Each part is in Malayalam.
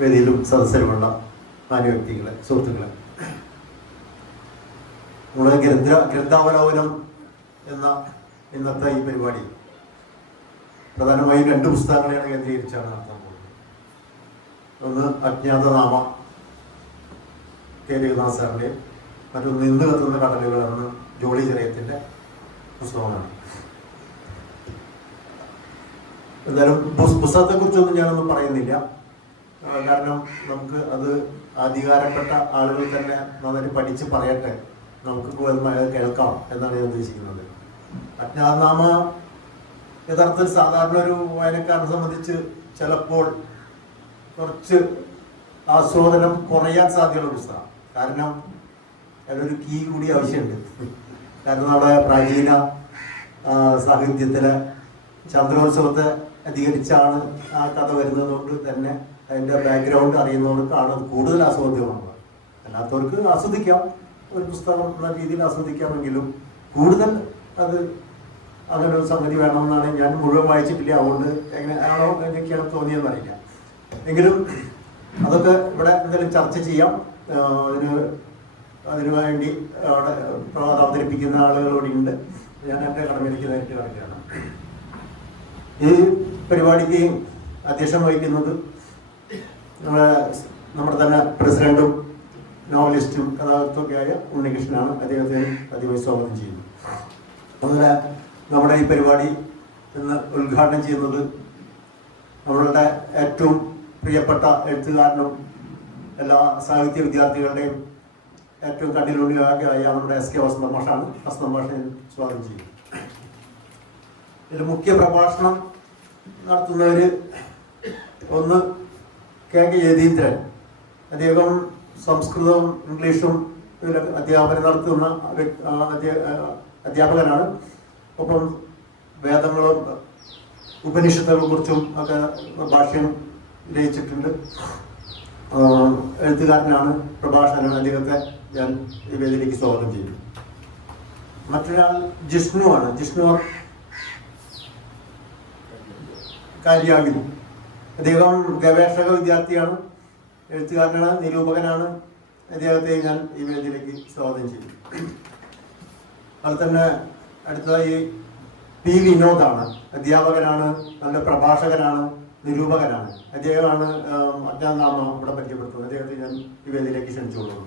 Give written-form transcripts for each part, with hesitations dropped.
വേദിയിലും സദസ്സിലുമുള്ള മാന്യ വ്യക്തികളെ, സുഹൃത്തുക്കളെ, നമ്മുടെ ഗ്രന്ഥാവലോകനം എന്ന ഇന്നത്തെ ഈ പരിപാടി പ്രധാനമായും 2 പുസ്തകങ്ങളെയാണ് കേന്ദ്രീകരിച്ചാണ് നടത്താൻ പോകുന്നത്. ഒന്ന് അജ്ഞാതനാമ കെ രഘുനാഥ് സാറിൻ്റെയും മറ്റൊന്ന് നിന്ന് കത്തുന്ന കടലുകൾ എന്ന ജോളി ചെറിയത്തിൻ്റെ പുസ്തകമാണ്. എന്തായാലും പുസ്തകത്തെക്കുറിച്ചൊന്നും ഞാനൊന്നും പറയുന്നില്ല. കാരണം നമുക്ക് അത് അധികാരപ്പെട്ട ആളുകൾ തന്നെ നന്നായി പഠിച്ച് പറയട്ടെ, നമുക്ക് കേൾക്കാം എന്നാണ് ഞാൻ ഉദ്ദേശിക്കുന്നത്. അജ്ഞാതനാമ യഥാർത്ഥത്തിൽ സാധാരണ ഒരു വായനക്കാരനെ സംബന്ധിച്ച് ചിലപ്പോൾ കുറച്ച് ആസ്വാദനം കുറയാൻ സാധ്യതയുള്ള പുസ്തകമാണ്. കാരണം അതിനൊരു കീ കൂടി ആവശ്യമുണ്ട്. കാരണം നമ്മുടെ പ്രാചീന സാഹിത്യത്തിലെ ചന്ദ്രോത്സവത്തെ അധികരിച്ചാണ് ആ കഥ വരുന്നതുകൊണ്ട് തന്നെ അതിൻ്റെ ബാക്ക്ഗ്രൗണ്ട് അറിയുന്നവർക്കാണ് കൂടുതൽ ആസ്വാദ്യമാകുന്നത്. അല്ലാത്തവർക്ക് ആസ്വദിക്കാം, ഒരു പുസ്തകം എന്ന രീതിയിൽ ആസ്വദിക്കാമെങ്കിലും കൂടുതൽ അത് അങ്ങനെ ഒരു സംഗതി വേണമെന്നാണ്. ഞാൻ മുഴുവൻ വായിച്ചിട്ടില്ല, അതുകൊണ്ട് എങ്ങനെയാണോ എനിക്കാണ് തോന്നിയെന്നറിയില്ല. എങ്കിലും അതൊക്കെ ഇവിടെ എന്തെങ്കിലും ചർച്ച ചെയ്യാം. അതിനുവേണ്ടി അവിടെ അവതരിപ്പിക്കുന്ന ആളുകളോട് ഉണ്ട്. ഞാൻ എൻ്റെ കടമയിലേക്ക് നേരിട്ട് കാണിക്കുകയാണ്. ഈ പരിപാടിക്ക് അധ്യക്ഷം വഹിക്കുന്നത് നമ്മുടെ തന്നെ പ്രസിഡന്റും നോവലിസ്റ്റും കഥാകൃത്തൊക്കെയായ ഉണ്ണികൃഷ്ണനാണ്. അദ്ദേഹത്തെ ആദ്യമായി സ്വാഗതം ചെയ്യുന്നു. അതുപോലെ നമ്മുടെ ഈ പരിപാടി ഇന്ന് ഉദ്ഘാടനം ചെയ്യുന്നത് നമ്മളുടെ ഏറ്റവും പ്രിയപ്പെട്ട എഴുത്തുകാരനും എല്ലാ സാഹിത്യ വിദ്യാർത്ഥികളുടെയും ഏറ്റവും കണ്ണിലുള്ളിലാക്കിയായ നമ്മുടെ എസ് കെ വസന്ത മാഷാണ്. വസന്ത മാഷെ സ്വാഗതം ചെയ്യും. ഇതിൽ മുഖ്യ പ്രഭാഷണം നടത്തുന്നവർ ഒന്ന് കെ യതീന്ദ്രൻ. അദ്ദേഹം സംസ്കൃതവും ഇംഗ്ലീഷും അധ്യാപനം നടത്തുന്ന അധ്യാപകനാണ്. ഒപ്പം വേദങ്ങളും ഉപനിഷത്തുകളെ കുറിച്ചും ഒക്കെ ഭാഷ്യം രചിച്ചിട്ടുണ്ട്. എഴുത്തുകാരനാണ്, പ്രഭാഷകനാണ്. അദ്ദേഹത്തെ ഞാൻ ഈ വേദിയിലേക്ക് സ്വാഗതം ചെയ്യുന്നു. മറ്റൊരാൾ ജിഷ്ണു ആണ്. ജിഷ്ണു കാര്യാവിൽ. അദ്ദേഹം ഗവേഷക വിദ്യാർത്ഥിയാണ്, എഴുത്തുകാരനാണ്, നിരൂപകനാണ്. അദ്ദേഹത്തെ ഞാൻ ഈ വേദിയിലേക്ക് സ്വാഗതം ചെയ്തു. അതുപോലെ തന്നെ അടുത്തതായി പി വിനോദാണ്. അധ്യാപകനാണ്, നല്ല പ്രഭാഷകനാണ്, നിരൂപകനാണ്. അദ്ദേഹമാണ് അജ്ഞാതനാമ ഇവിടെ പരിചയപ്പെടുത്തുന്നത്. അദ്ദേഹത്തെ ഞാൻ ഈ വേദിയിലേക്ക് ക്ഷണിച്ചുകൊള്ളുന്നു.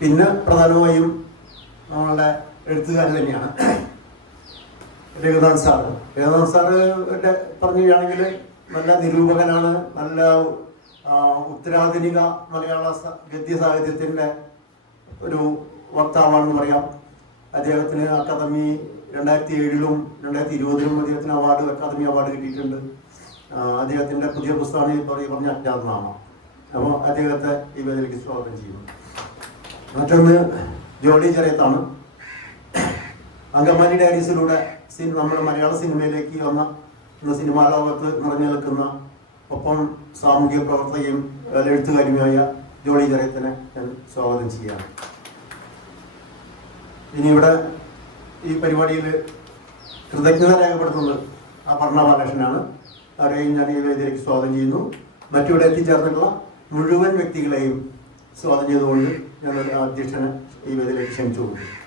പിന്നെ പ്രധാനമായും നമ്മളുടെ എഴുത്തുകാരൻ തന്നെയാണ് രഘുനാഥ് സാറ്. രഘുനാഥ് സാറ് പറയുകയാണെങ്കിൽ നല്ല നിരൂപകനാണ്, നല്ല ഉത്തരാധുനിക മലയാള ഗദ്യ സാഹിത്യത്തിൻ്റെ ഒരു വക്താവാണെന്ന് പറയാം. അദ്ദേഹത്തിന് അക്കാദമി 2007-ലും 2020-ലും അദ്ദേഹത്തിന് അക്കാദമി അവാർഡ് കിട്ടിയിട്ടുണ്ട്. അദ്ദേഹത്തിൻ്റെ പുതിയ പുസ്തകമാണ് ഈ പറഞ്ഞ അജ്ഞാതനാമ. അപ്പോൾ അദ്ദേഹത്തെ ഈ വേദിയിലേക്ക് സ്വാഗതം ചെയ്യുന്നു. മറ്റൊന്ന് ജോളി ചെറിയത്താണ്. അങ്കമാലി ഡയറീസിലൂടെ നമ്മുടെ മലയാള സിനിമയിലേക്ക് വന്ന ഇന്ന് സിനിമാ ലോകത്ത് നിറഞ്ഞു നിൽക്കുന്ന, ഒപ്പം സാമൂഹിക പ്രവർത്തകയും എഴുത്തുകാരിയുമായ ജോളി ചെറിയത്തിനെ ഞാൻ സ്വാഗതം ചെയ്യുകയാണ്. ഇനി ഇവിടെ ഈ പരിപാടിയിൽ കൃതജ്ഞത രേഖപ്പെടുത്തുന്നത് അപർണ ബാലകൃഷ്ണനാണ്. അവരെയും ഞാൻ ഈ വേദിയിലേക്ക് സ്വാഗതം ചെയ്യുന്നു. മറ്റിവിടെ എത്തിച്ചേർന്നിട്ടുള്ള മുഴുവൻ വ്യക്തികളെയും സ്വാഗതം ചെയ്തുകൊണ്ട് ഞാൻ അധ്യക്ഷനെ ഈ വേദിയിലേക്ക് ക്ഷണിച്ചു കൊടുക്കുന്നു.